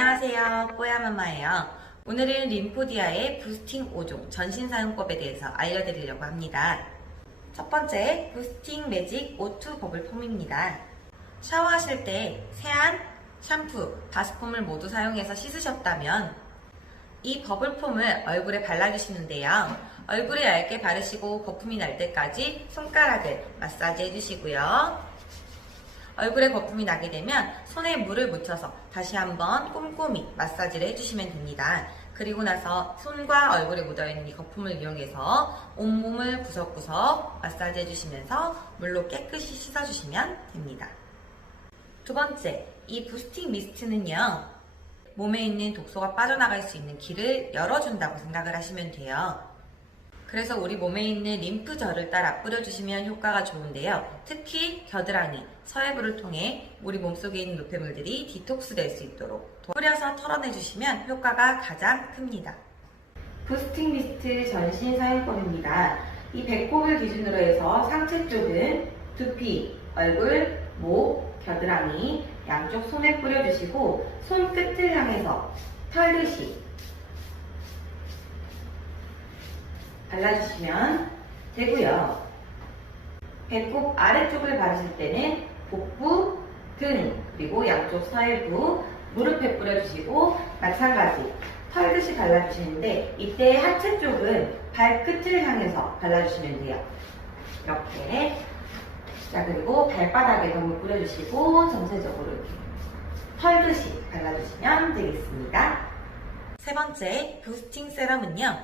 안녕하세요, 뽀야마마예요. 오늘은 림포디아의 부스팅 5종 전신 사용법에 대해서 알려드리려고 합니다. 첫 번째, 부스팅 매직 O2 버블폼입니다. 샤워하실 때 세안, 샴푸, 바스폼을 모두 사용해서 씻으셨다면 이 버블폼을 얼굴에 발라주시는데요. 얼굴에 얇게 바르시고 거품이 날 때까지 손가락을 마사지 해주시고요. 얼굴에 거품이 나게 되면 손에 물을 묻혀서 다시 한번 꼼꼼히 마사지를 해주시면 됩니다. 그리고 나서 손과 얼굴에 묻어있는 이 거품을 이용해서 온몸을 구석구석 마사지 해주시면서 물로 깨끗이 씻어주시면 됩니다. 두 번째, 이 부스팅 미스트는요, 몸에 있는 독소가 빠져나갈 수 있는 길을 열어준다고 생각을 하시면 돼요. 그래서 우리 몸에 있는 림프절을 따라 뿌려주시면 효과가 좋은데요. 특히 겨드랑이, 서해부를 통해 우리 몸속에 있는 노폐물들이 디톡스 될 수 있도록 뿌려서 털어내주시면 효과가 가장 큽니다. 부스팅 미스트 전신 사용법입니다. 이 배꼽을 기준으로 해서 상체 쪽은 두피, 얼굴, 목, 겨드랑이, 양쪽 손에 뿌려주시고 손끝을 향해서 털듯이 발라주시면 되고요. 배꼽 아래쪽을 바르실 때는 복부, 등, 그리고 양쪽 서해부, 무릎에 뿌려주시고 마찬가지 털듯이 발라주시는데 이때 하체 쪽은 발끝을 향해서 발라주시면 돼요. 이렇게. 자, 그리고 발바닥에 한번 뿌려주시고 전체적으로 이렇게 털듯이 발라주시면 되겠습니다. 세 번째, 부스팅 세럼은요,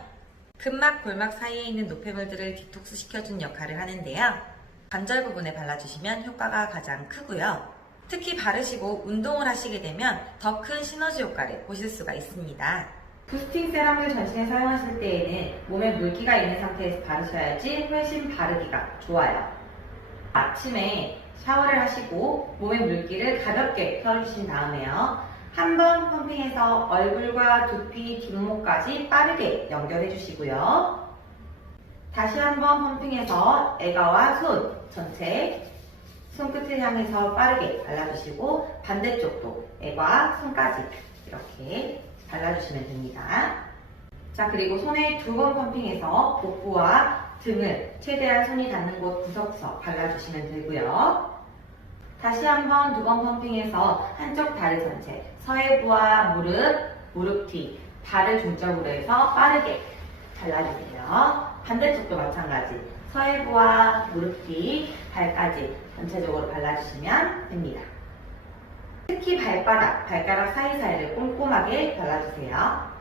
근막, 골막 사이에 있는 노폐물들을 디톡스 시켜준 역할을 하는데요. 관절 부분에 발라주시면 효과가 가장 크고요. 특히 바르시고 운동을 하시게 되면 더 큰 시너지 효과를 보실 수가 있습니다. 부스팅 세럼을 전신에 사용하실 때에는 몸에 물기가 있는 상태에서 바르셔야지 훨씬 바르기가 좋아요. 아침에 샤워를 하시고 몸에 물기를 가볍게 털어주신 다음에요. 한번 펌핑해서 얼굴과 두피, 뒷목까지 빠르게 연결해 주시고요. 다시 한번 펌핑해서 애가와 손 전체 손끝을 향해서 빠르게 발라주시고 반대쪽도 애과 손까지 이렇게 발라주시면 됩니다. 자, 그리고 손에 두 번 펌핑해서 복부와 등을 최대한 손이 닿는 곳 구석구석 발라주시면 되고요. 다시 한번 두 번 펌핑해서 한쪽 다리 전체, 서해부와 무릎, 무릎 뒤, 발을 중점으로 해서 빠르게 발라주세요. 반대쪽도 마찬가지, 서해부와 무릎 뒤, 발까지 전체적으로 발라주시면 됩니다. 특히 발바닥, 발가락 사이사이를 꼼꼼하게 발라주세요.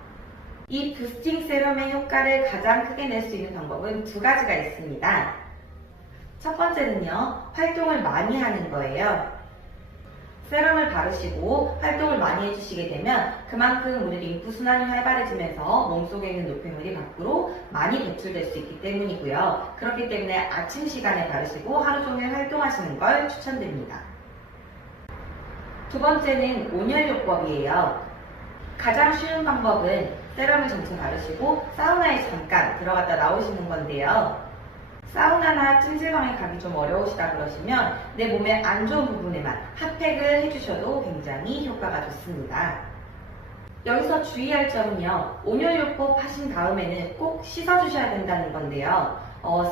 이 부스팅 세럼의 효과를 가장 크게 낼 수 있는 방법은 두 가지가 있습니다. 첫 번째는요, 활동을 많이 하는 거예요. 세럼을 바르시고 활동을 많이 해주시게 되면 그만큼 우리 림프 순환이 활발해지면서 몸속에 있는 노폐물이 밖으로 많이 배출될 수 있기 때문이고요. 그렇기 때문에 아침 시간에 바르시고 하루 종일 활동하시는 걸 추천드립니다. 두 번째는 온열요법이에요. 가장 쉬운 방법은 세럼을 전체 바르시고 사우나에 잠깐 들어갔다 나오시는 건데요. 사우나나 찜질방에 가기 좀 어려우시다 그러시면 내 몸에 안 좋은 부분에만 핫팩을 해주셔도 굉장히 효과가 좋습니다. 여기서 주의할 점은요, 온열요법 하신 다음에는 꼭 씻어주셔야 된다는 건데요.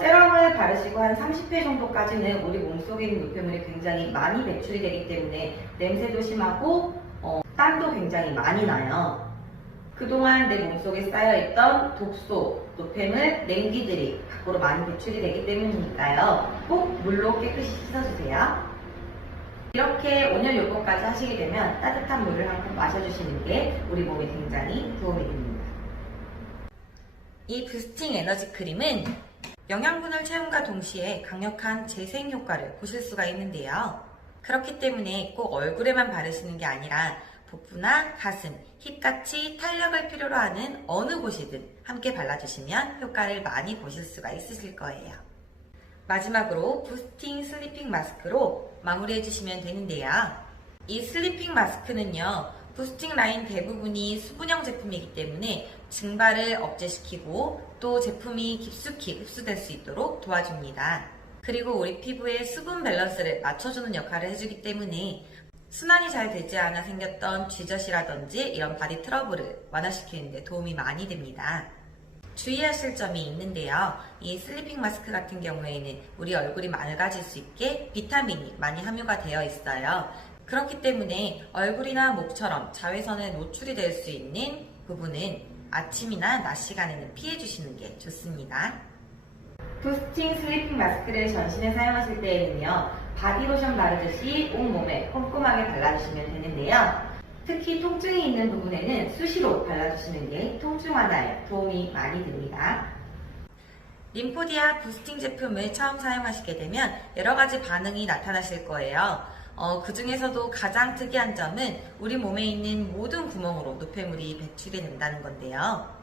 세럼을 바르시고 한 30회 정도까지는 우리 몸속에 있는 노폐물이 굉장히 많이 배출이 되기 때문에 냄새도 심하고 땀도 굉장히 많이 나요. 그동안 내 몸속에 쌓여있던 독소, 노폐물, 냉기들이 밖으로 많이 배출이 되기 때문이니까요. 꼭 물로 깨끗이 씻어주세요. 이렇게 온열요법까지 하시게 되면 따뜻한 물을 한 컵 마셔주시는 게 우리 몸에 굉장히 도움이 됩니다. 이 부스팅 에너지 크림은 영양분을 채움과 동시에 강력한 재생 효과를 보실 수가 있는데요. 그렇기 때문에 꼭 얼굴에만 바르시는 게 아니라 복부나 가슴, 힙같이 탄력을 필요로 하는 어느 곳이든 함께 발라주시면 효과를 많이 보실 수가 있으실 거예요. 마지막으로 부스팅 슬리핑 마스크로 마무리해주시면 되는데요. 이 슬리핑 마스크는요, 부스팅 라인 대부분이 수분형 제품이기 때문에 증발을 억제시키고 또 제품이 깊숙이 흡수될 수 있도록 도와줍니다. 그리고 우리 피부의 수분 밸런스를 맞춰주는 역할을 해주기 때문에 순환이 잘 되지 않아 생겼던 쥐젖이라든지 이런 바디 트러블을 완화시키는 데 도움이 많이 됩니다. 주의하실 점이 있는데요. 이 슬리핑 마스크 같은 경우에는 우리 얼굴이 맑아질 수 있게 비타민이 많이 함유가 되어 있어요. 그렇기 때문에 얼굴이나 목처럼 자외선에 노출이 될 수 있는 부분은 아침이나 낮 시간에는 피해 주시는 게 좋습니다. 부스팅 슬리핑 마스크를 전신에 사용하실 때에는요, 바디로션 바르듯이 온몸에 꼼꼼하게 발라주시면 되는데요. 특히 통증이 있는 부분에는 수시로 발라주시는 게 통증 완화에 도움이 많이 됩니다. 림포디아 부스팅 제품을 처음 사용하시게 되면 여러 가지 반응이 나타나실 거예요. 그 중에서도 가장 특이한 점은 우리 몸에 있는 모든 구멍으로 노폐물이 배출이 된다는 건데요.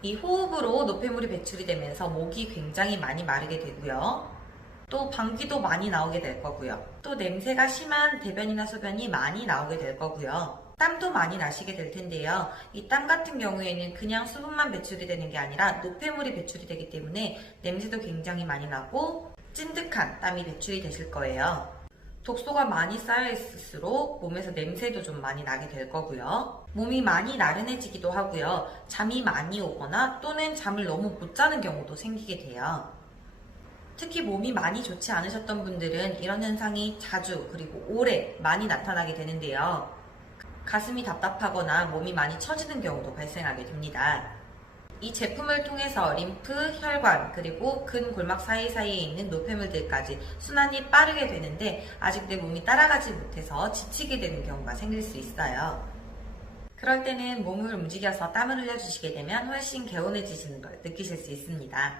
이 호흡으로 노폐물이 배출이 되면서 목이 굉장히 많이 마르게 되고요. 또 방귀도 많이 나오게 될 거고요. 또 냄새가 심한 대변이나 소변이 많이 나오게 될 거고요. 땀도 많이 나시게 될 텐데요. 이 땀 같은 경우에는 그냥 수분만 배출이 되는 게 아니라 노폐물이 배출이 되기 때문에 냄새도 굉장히 많이 나고 찐득한 땀이 배출이 되실 거예요. 독소가 많이 쌓여 있을수록 몸에서 냄새도 좀 많이 나게 될 거고요. 몸이 많이 나른해지기도 하고요. 잠이 많이 오거나 또는 잠을 너무 못 자는 경우도 생기게 돼요. 특히 몸이 많이 좋지 않으셨던 분들은 이런 현상이 자주 그리고 오래 많이 나타나게 되는데요. 가슴이 답답하거나 몸이 많이 처지는 경우도 발생하게 됩니다. 이 제품을 통해서 림프, 혈관, 그리고 근골막 사이사이에 있는 노폐물들까지 순환이 빠르게 되는데 아직 내 몸이 따라가지 못해서 지치게 되는 경우가 생길 수 있어요. 그럴 때는 몸을 움직여서 땀을 흘려주시게 되면 훨씬 개운해지시는 걸 느끼실 수 있습니다.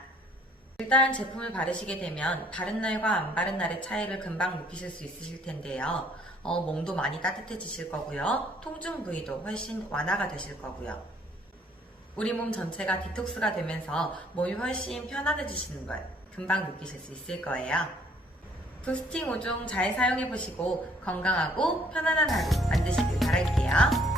일단 제품을 바르시게 되면 바른 날과 안 바른 날의 차이를 금방 느끼실 수 있으실 텐데요. 몸도 많이 따뜻해지실 거고요. 통증 부위도 훨씬 완화가 되실 거고요. 우리 몸 전체가 디톡스가 되면서 몸이 훨씬 편안해지시는 걸 금방 느끼실 수 있을 거예요. 부스팅 5종 잘 사용해보시고 건강하고 편안한 하루 만드시길 바랄게요.